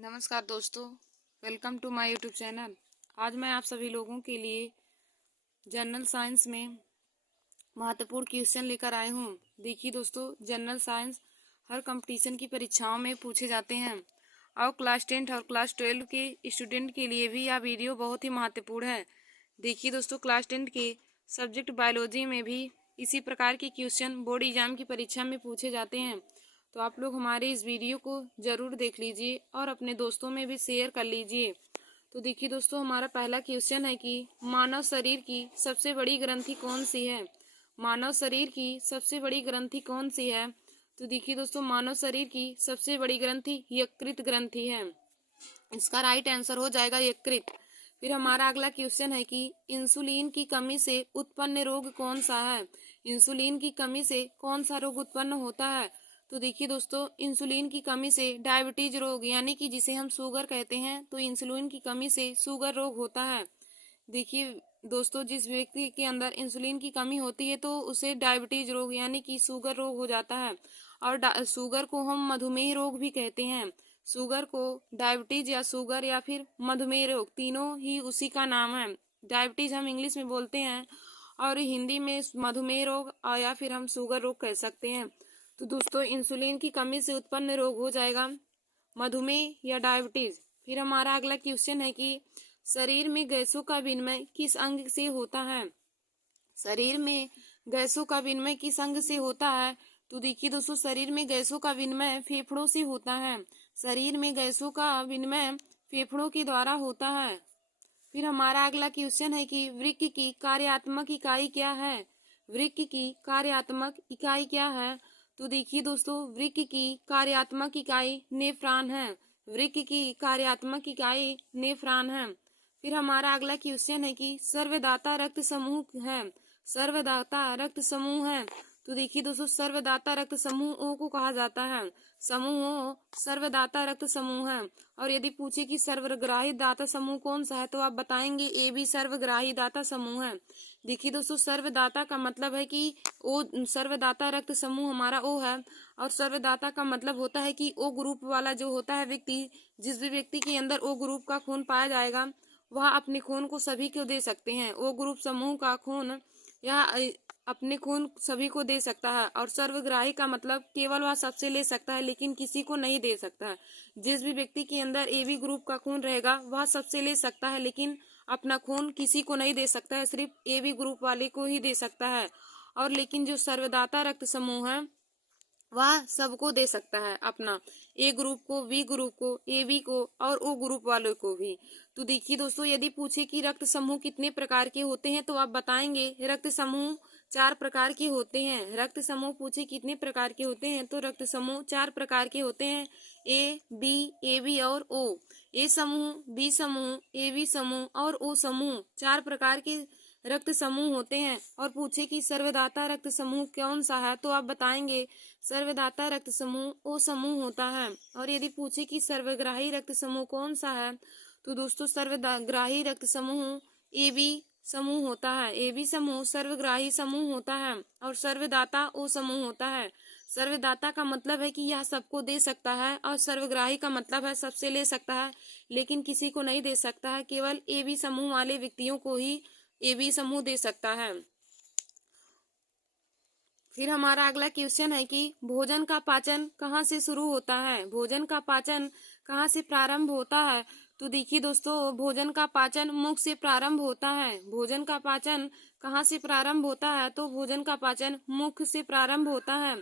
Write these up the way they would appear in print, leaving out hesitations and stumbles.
नमस्कार दोस्तों, welcome to my YouTube channel. आज मैं आप सभी लोगों के लिए जनरल साइंस में महत्वपूर्ण क्वेश्चन लेकर आए हूँ। देखिए दोस्तों, जनरल साइंस हर कंपटीशन की परीक्षाओं में पूछे जाते हैं और क्लास 10 और क्लास 12 के स्टूडेंट के लिए भी यह वीडियो बहुत ही महत्वपूर्ण है। देखिए दोस्तों, क्लास 10 के सब्जेक्ट बायोलॉजी में भी इसी प्रकार के क्वेश्चन बोर्ड एग्जाम की परीक्षा में पूछे जाते हैं। तो आप लोग हमारे इस वीडियो को ज़रूर देख लीजिए और अपने दोस्तों में भी शेयर कर लीजिए। तो देखिए दोस्तों, हमारा पहला क्वेश्चन है कि मानव शरीर की सबसे बड़ी ग्रंथि कौन सी है। मानव शरीर की सबसे बड़ी ग्रंथि कौन सी है। तो देखिए दोस्तों, मानव शरीर की सबसे बड़ी ग्रंथि यकृत ग्रंथि है। इसका राइट आंसर हो जाएगा यकृत। फिर हमारा अगला क्वेश्चन है कि इंसुलिन की कमी से उत्पन्न रोग कौन सा है। इंसुलिन की कमी से कौन सा रोग उत्पन्न होता है। तो देखिए दोस्तों, इंसुलिन की कमी से डायबिटीज रोग यानी कि जिसे हम शुगर कहते हैं, तो इंसुलिन की कमी से शुगर रोग होता है। देखिए दोस्तों, जिस व्यक्ति के अंदर इंसुलिन की कमी होती है तो उसे डायबिटीज रोग यानी कि शुगर रोग हो जाता है। और शुगर को हम मधुमेह रोग भी कहते हैं। शुगर को डायबिटीज या शुगर या फिर मधुमेह रोग तीनों ही उसी का नाम है। डायबिटीज हम इंग्लिश में बोलते हैं और हिंदी में मधुमेह रोग और या फिर हम शुगर रोग कह सकते हैं। तो दोस्तों, इंसुलिन की कमी से उत्पन्न रोग हो जाएगा मधुमेह या डायबिटीज। फिर हमारा अगला क्वेश्चन है कि शरीर में गैसों का विनिमय किस अंग से होता है। शरीर में गैसों का विनिमय किस अंग से होता है। तो देखिए दोस्तों, शरीर में गैसों का विनिमय फेफड़ों से होता है। शरीर में गैसों का विनिमय फेफड़ों के द्वारा होता है। फिर हमारा अगला क्वेश्चन है कि वृक्क की कार्यात्मक इकाई क्या है। वृक्क की कार्यात्मक इकाई क्या है। तो देखिए दोस्तों, वृक्क की कार्यात्मक इकाई नेफ्रॉन है। वृक्क की कार्यात्मक इकाई नेफ्रॉन है। फिर हमारा अगला क्वेश्चन है कि सर्वदाता रक्त समूह है। सर्वदाता रक्त समूह है। तो देखिए दोस्तों, सर्वदाता रक्त समूह ओ को कहा जाता है। समूह ओ सर्वदाता रक्त समूह है। और यदि पूछे कि सर्वग्राही दाता समूह कौन सा है तो आप बताएंगे ए भी सर्वग्राही दाता समूह है। देखिए दोस्तों, सर्वदाता का मतलब है कि ओ सर्वदाता रक्त समूह हमारा ओ है। और सर्वदाता का मतलब होता है कि ओ ग्रुप वाला जो होता है व्यक्ति, जिस भी व्यक्ति के अंदर ओ ग्रुप का खून पाया जाएगा वह अपने खून को सभी को दे सकते हैं। ओ ग्रुप समूह का खून यह अपने खून सभी को दे सकता है। और सर्वग्राही का मतलब केवल वह सबसे ले सकता है लेकिन किसी को नहीं दे सकता है। जिस भी व्यक्ति के अंदर ए बी ग्रुप का खून रहेगा वह सबसे ले सकता है लेकिन अपना खून किसी को नहीं दे सकता है, सिर्फ ए बी ग्रुप वाले को ही दे सकता है। और लेकिन जो सर्वदाता रक्त समूह है वह सबको दे सकता है, अपना ए ग्रुप को, बी ग्रुप को, ए बी को और ओ ग्रुप वालों को भी। तो देखिए दोस्तों, यदि पूछे कि रक्त समूह कितने प्रकार के होते हैं तो आप बताएंगे रक्त समूह 4 प्रकार के होते हैं। रक्त समूह पूछे कितने प्रकार के होते हैं तो रक्त समूह 4 प्रकार के होते हैं, ए बी और ओ। ए समूह, बी समूह, ए बी समूह और ओ समूह 4 प्रकार के रक्त समूह होते हैं। और पूछे कि सर्वदाता रक्त समूह कौन सा है तो आप बताएंगे सर्वदाता रक्त समूह ओ समूह होता है। और यदि पूछे कि सर्वग्राही रक्त समूह कौन सा है तो दोस्तों सर्वग्राही रक्त समूह ए बी समूह होता है। ए बी समूह सर्वग्राही समूह होता है और सर्वदाता ओ समूह होता है। सर्वदाता का मतलब है कि यह सबको दे सकता है और सर्वग्राही का मतलब है सबसे ले सकता है लेकिन किसी को नहीं दे सकता है, केवल ए बी समूह वाले व्यक्तियों को ही ए बी समूह दे सकता है। फिर हमारा अगला क्वेश्चन है कि भोजन का पाचन कहाँ से शुरू होता है। भोजन का पाचन कहाँ से प्रारंभ होता है। तो देखिए दोस्तों, भोजन का पाचन मुख से प्रारंभ होता है। भोजन का पाचन कहाँ से प्रारंभ होता है तो भोजन का पाचन मुख से प्रारंभ होता है।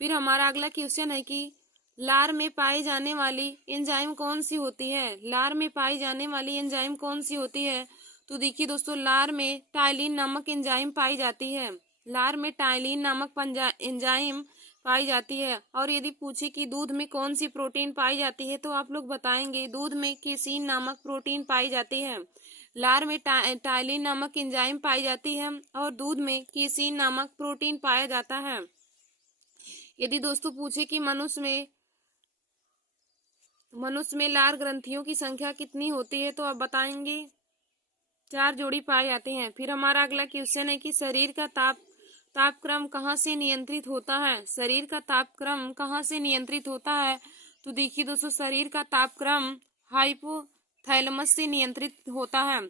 फिर हमारा अगला क्वेश्चन है कि लार में पाई जाने वाली एंजाइम कौन सी होती है। लार में पाई जाने वाली एंजाइम कौन सी होती है। तो देखिए दोस्तों, लार में टाइलिन नामक एंजाइम पाई जाती है। लार में टाइलिन नामक एंजाइम पाई जाती है। और यदि पूछे कि दूध में कौन सी प्रोटीन पाई जाती है तो आप लोग बताएंगे दूध में केसीन नामक प्रोटीन पाई जाती है। लार में टाइलिन नामक एंजाइम पाई जाती है और दूध में केसीन नामक प्रोटीन पाया जाता है। यदि दोस्तों पूछे कि मनुष्य में लार ग्रंथियों की संख्या कितनी होती है तो आप बताएंगे 4 जोड़ी पाए जाते हैं। फिर हमारा अगला क्वेश्चन है कि शरीर का तापक्रम कहाँ से नियंत्रित होता है। शरीर का तापक्रम कहाँ से नियंत्रित होता है। तो देखिए दोस्तों, शरीर का तापक्रम हाइपोथैलेमस से नियंत्रित होता है।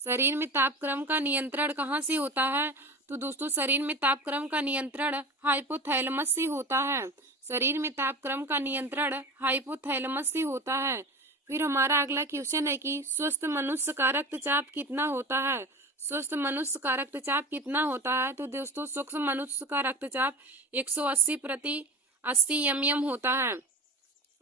शरीर में तापक्रम का नियंत्रण कहाँ से होता है? तो दोस्तों, शरीर में तापक्रम का नियंत्रण हाइपोथैलेमस से होता है। शरीर में तापक्रम का नियंत्रण हाइपोथैलेमस से होता है। फिर हमारा अगला क्वेश्चन है कि स्वस्थ मनुष्य का रक्तचाप कितना होता है? स्वस्थ मनुष्य का रक्तचाप कितना होता है? तो दोस्तों, स्वस्थ मनुष्य का रक्तचाप 180/80 mm होता है।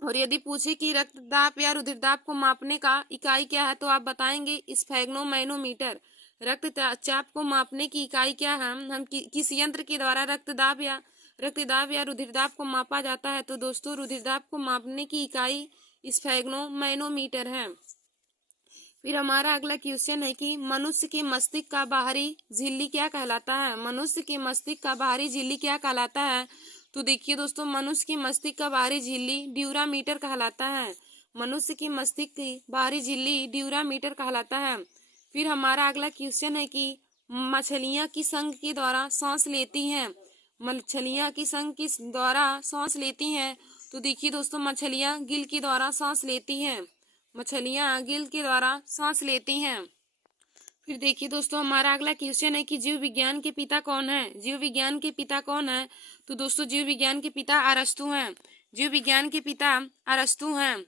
और यदि पूछे कि रक्तदाब या रुधिरदाब को मापने का इकाई क्या है, तो आप बताएंगे स्फेग्नोमैनोमीटर। रक्तचाप को मापने की इकाई क्या है? हम किस यंत्र के द्वारा रक्तदाब या रुधिरदाब को मापा जाता है? तो दोस्तों, रुधिरदाब को मापने की इकाई स्फेग्नोमैनोमीटर है। फिर हमारा अगला क्वेश्चन है कि मनुष्य के मस्तिष्क का बाहरी झिल्ली क्या कहलाता है? मनुष्य के मस्तिष्क का बाहरी झिल्ली क्या कहलाता है? तो देखिए दोस्तों, मनुष्य की मस्तिष्क का बाहरी झिल्ली ड्यूरामीटर कहलाता है। मनुष्य की मस्तिष्क की बाहरी झिल्ली ड्यूरामीटर कहलाता है। फिर हमारा अगला क्वेश्चन है कि मछलियां किस अंग के द्वारा सांस लेती हैं? मछलियां किस अंग के द्वारा सांस लेती हैं? तो देखिए दोस्तों, मछलियां गिल के द्वारा सांस लेती हैं। मछलियां गिल के द्वारा सांस लेती हैं। फिर देखिए दोस्तों, हमारा अगला क्वेश्चन है कि जीव विज्ञान के पिता कौन है? जीव विज्ञान के पिता कौन है? तो दोस्तों, जीव विज्ञान के पिता अरस्तु हैं। जीव विज्ञान के पिता अरस्तु हैं।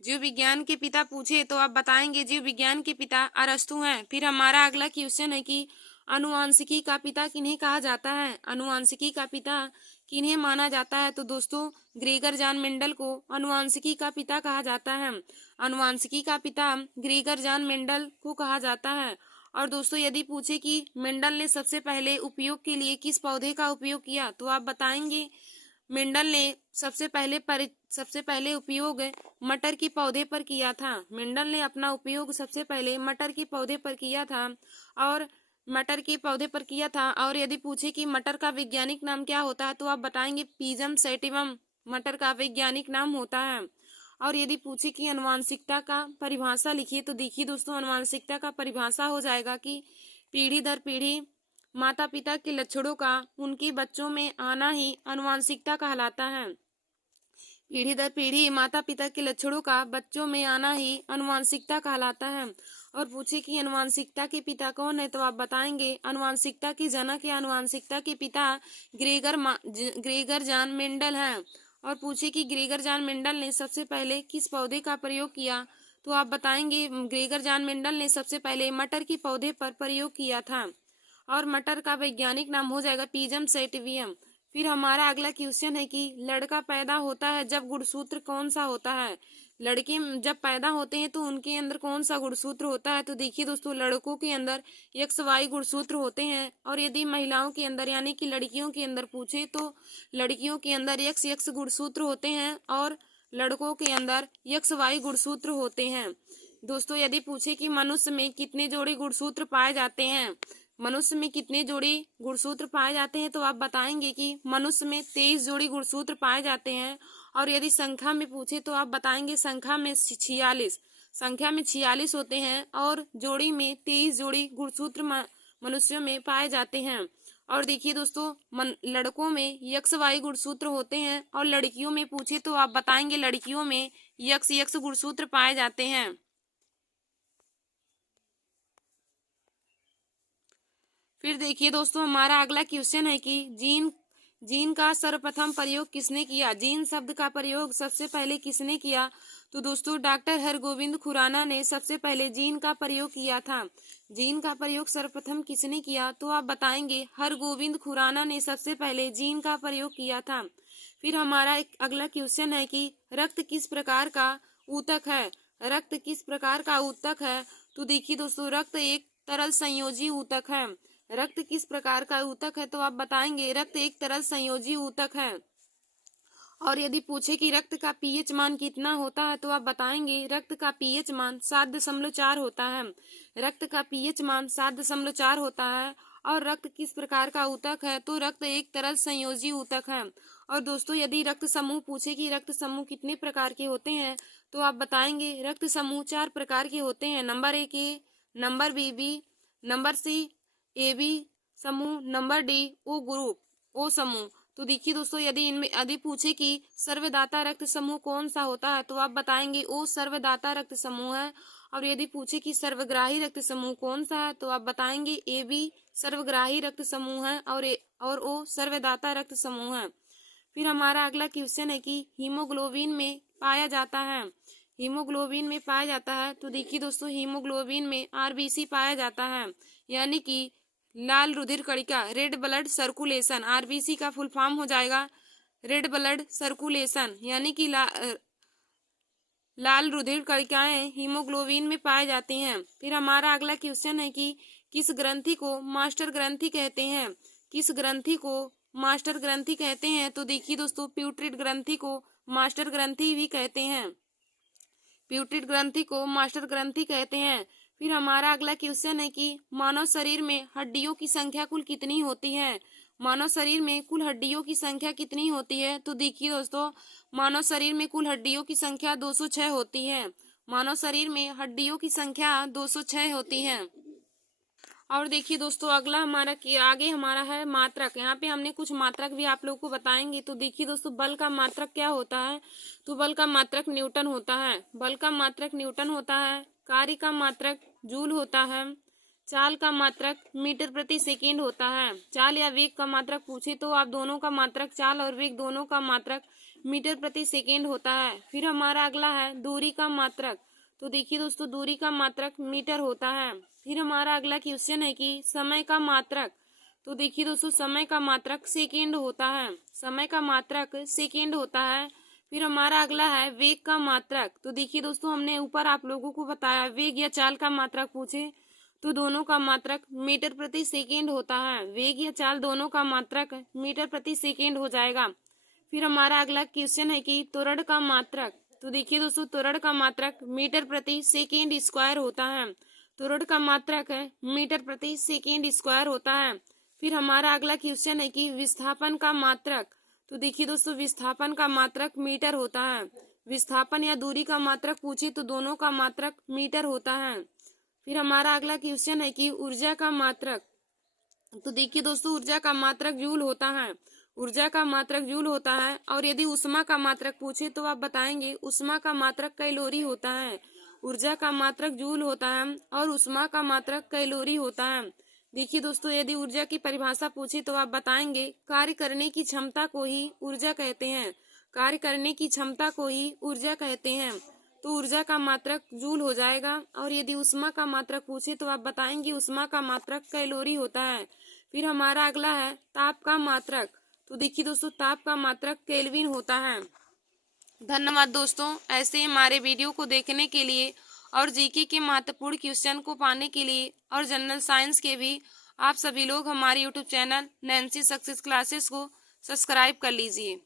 जीव विज्ञान के पिता पूछे तो आप बताएंगे जीव विज्ञान के पिता अरस्तु हैं। फिर हमारा अगला क्वेश्चन है कि आनुवांशिकी का पिता किन्हें कहा जाता है? आनुवांशिकी का पिता किन्हें माना जाता है? तो दोस्तों, ग्रेगर जॉन मेंडल को आनुवांशिकी का पिता कहा जाता है। आनुवांशिकी का पिता ग्रेगर जॉन मेंडल को कहा जाता है। और दोस्तों, यदि पूछे कि मेंडल ने सबसे पहले उपयोग के लिए किस पौधे का उपयोग किया, तो आप बताएंगे मेंडल ने सबसे पहले उपयोग मटर के पौधे पर किया था। मेंडल ने अपना उपयोग सबसे पहले मटर के पौधे पर किया था। और यदि पूछे कि मटर का वैज्ञानिक नाम क्या होता है, तो आप बताएंगे पिजम सैटिवम मटर का वैज्ञानिक नाम होता है। और यदि पूछे कि आनुवांशिकता का परिभाषा लिखिए, तो देखिए दोस्तों, आनुवांशिकता का परिभाषा हो जाएगा कि पीढ़ी दर पीढ़ी माता पिता के लक्षणों का उनके बच्चों में आना ही आनुवांशिकता कहलाता है। पीढ़ी दर पीढ़ी माता पिता के लक्षणों का बच्चों में आना ही आनुवांशिकता कहलाता है। और पूछे कि आनुवांशिकता के पिता कौन है, तो आप बताएंगे आनुवांशिकता की जनक या आनुवांशिकता के पिता ग्रेगर जॉन मेंडल हैं। और पूछे कि ग्रेगर जॉन मेंडल ने सबसे पहले किस पौधे का प्रयोग किया, तो आप बताएंगे ग्रेगर जॉन मेंडल ने सबसे पहले मटर के पौधे पर प्रयोग किया था। और मटर का वैज्ञानिक नाम हो जाएगा पिजम सैटिवियम। फिर हमारा अगला क्वेश्चन है कि लड़का पैदा होता है जब गुणसूत्र कौन सा होता है? लड़के जब पैदा होते हैं तो उनके अंदर कौन सा गुणसूत्र होता है? तो देखिए दोस्तों, लड़कों के अंदर XY गुणसूत्र होते हैं। और यदि महिलाओं के अंदर यानी कि लड़कियों के अंदर पूछे तो लड़कियों के अंदर XX गुणसूत्र होते हैं और लड़कों के अंदर XY गुणसूत्र होते हैं। दोस्तों, यदि पूछे कि मनुष्य में कितने जोड़े गुणसूत्र पाए जाते हैं, मनुष्य में कितने जोड़ी गुणसूत्र पाए जाते हैं, तो आप बताएंगे कि मनुष्य में 23 जोड़ी गुणसूत्र पाए जाते हैं। और यदि संख्या में पूछे तो आप बताएंगे संख्या में 46 होते हैं और जोड़ी में 23 जोड़ी गुणसूत्र मनुष्यों में पाए जाते हैं। और देखिए दोस्तों, लड़कों में XY गुणसूत्र होते हैं और लड़कियों में पूछे तो आप बताएंगे लड़कियों में XX गुणसूत्र पाए जाते हैं। फिर देखिए दोस्तों, हमारा अगला क्वेश्चन है कि जीन का सर्वप्रथम प्रयोग किसने किया? जीन शब्द का प्रयोग सबसे पहले किसने किया? तो दोस्तों, डॉक्टर हरगोविंद खुराना ने सबसे पहले जीन का प्रयोग किया था। जीन का प्रयोग सर्वप्रथम किसने किया? तो आप बताएंगे हरगोविंद खुराना ने सबसे पहले जीन का प्रयोग किया था। फिर हमारा एक अगला क्वेश्चन है कि रक्त किस प्रकार का ऊतक है? रक्त किस प्रकार का ऊतक है? तो देखिए दोस्तों, रक्त एक तरल संयोजी ऊतक है। रक्त किस प्रकार का ऊतक है? तो आप बताएंगे रक्त एक तरल संयोजी ऊतक है। और यदि पूछे कि रक्त का पीएच मान कितना होता है, तो आप बताएंगे रक्त का पीएच मान 7.4 होता है। रक्त का पीएच मान 7.4 होता है। और रक्त किस प्रकार का ऊतक है? तो रक्त एक तरल संयोजी ऊतक है। और दोस्तों, यदि रक्त समूह पूछे कि रक्त समूह कितने प्रकार के होते हैं, तो आप बताएंगे रक्त समूह 4 प्रकार के होते हैं। Number A, number BB, number C AB समूह, number D O group, O समूह। तो देखिए दोस्तों, यदि पूछे कि सर्वदाता रक्त समूह कौन सा होता है तो आप बताएंगे ओ सर्वदाता रक्त समूह है। और यदि पूछे कि सर्वग्राही रक्त समूह कौन सा है तो आप बताएंगे ए बी सर्वग्राही रक्त समूह है और ओ सर्वदाता रक्त समूह है। फिर हमारा अगला क्वेश्चन है कि हीमोग्लोबिन में पाया जाता है। हीमोग्लोबिन में पाया जाता है तो देखिए दोस्तों, हीमोग्लोबिन में आरबीसी पाया जाता है, यानी कि लाल रुधिर कणिका, रेड ब्लड सर्कुलेशन। आरबीसी का फुल फॉर्म हो जाएगा रेड ब्लड सर्कुलेशन, यानी कि लाल रुधिर कणिकाएं हीमोग्लोबिन में पाए जाती हैं। फिर हमारा अगला क्वेश्चन है कि किस ग्रंथि को मास्टर ग्रंथि कहते हैं। किस ग्रंथि को मास्टर ग्रंथि कहते हैं तो देखिए दोस्तों, प्यूटरिड ग्रंथि को मास्टर ग्रंथि भी कहते हैं। प्यूटरिड ग्रंथि को मास्टर ग्रंथि कहते हैं। फिर हमारा अगला क्वेश्चन है कि मानव शरीर में हड्डियों की संख्या कुल कितनी होती है। मानव शरीर में कुल हड्डियों की संख्या कितनी होती है तो देखिए दोस्तों, मानव शरीर में कुल हड्डियों की संख्या 206 होती है। मानव शरीर में हड्डियों की संख्या 206 होती है। और देखिए दोस्तों, अगला आगे हमारा है मात्रक। यहाँ पे हमने कुछ मात्रक भी आप लोगों को बताएंगे। तो देखिए दोस्तों, बल का मात्रक क्या होता है तो बल का मात्रक न्यूटन होता है। बल का मात्रक न्यूटन होता है। कार्य का मात्रक जूल होता है। चाल का मात्रक मीटर प्रति सेकेंड होता है। चाल या वेग का मात्रक पूछे तो आप दोनों का मात्रक, चाल और वेग दोनों का मात्रक मीटर प्रति सेकेंड होता है। फिर हमारा अगला है दूरी का मात्रक। तो देखिए दोस्तों, दूरी का मात्रक मीटर होता है। फिर हमारा अगला क्वेश्चन है कि समय का मात्रक। तो देखिए दोस्तों, समय का मात्रक सेकेंड होता है। समय का मात्रक सेकेंड होता है। फिर हमारा अगला है वेग का मात्रक। तो देखिए दोस्तों, हमने ऊपर आप लोगों को बताया, वेग या चाल का मात्रक पूछे तो दोनों का मात्रक मीटर प्रति सेकेंड होता है। वेग या चाल दोनों का मात्रक मीटर प्रति सेकेंड हो जाएगा। फिर हमारा अगला क्वेश्चन है कि त्वरण का मात्रक। तो देखिए दोस्तों, त्वरण का मात्रक मीटर प्रति सेकेंड स्क्वायर होता है। त्वरण का मात्रक मीटर प्रति सेकेंड स्क्वायर होता है। फिर हमारा अगला क्वेश्चन है कि विस्थापन का मात्रक। तो देखिए दोस्तों, विस्थापन का मात्रक मीटर होता है। विस्थापन या दूरी का मात्रक पूछे तो दोनों का मात्रक मीटर होता है। फिर हमारा अगला क्वेश्चन है कि ऊर्जा का मात्रक। तो देखिए दोस्तों, ऊर्जा का मात्रक जूल होता है। ऊर्जा का मात्रक जूल होता है। और यदि उष्मा का मात्रक पूछे तो आप बताएंगे उष्मा का मात्रक कैलोरी होता है। ऊर्जा का मात्रक जूल होता है और उष्मा का मात्रक कैलोरी होता है। देखिए दोस्तों, यदि ऊर्जा की परिभाषा पूछे तो आप बताएंगे कार्य करने की क्षमता को ही ऊर्जा कहते हैं। कार्य करने की क्षमता को ही ऊर्जा कहते हैं। तो ऊर्जा का मात्रक जूल हो जाएगा। और यदि उष्मा का मात्रक पूछे तो आप बताएंगे उष्मा का मात्रक कैलोरी होता है। फिर हमारा अगला है ताप का मात्रक। तो देखिए दोस्तों, ताप का मात्रक केल्विन होता है। धन्यवाद दोस्तों, ऐसे हमारे वीडियो को देखने के लिए और जीके के महत्वपूर्ण क्वेश्चन को पाने के लिए और जनरल साइंस के भी आप सभी लोग हमारे YouTube channel Nancy success classes को सब्सक्राइब कर लीजिए।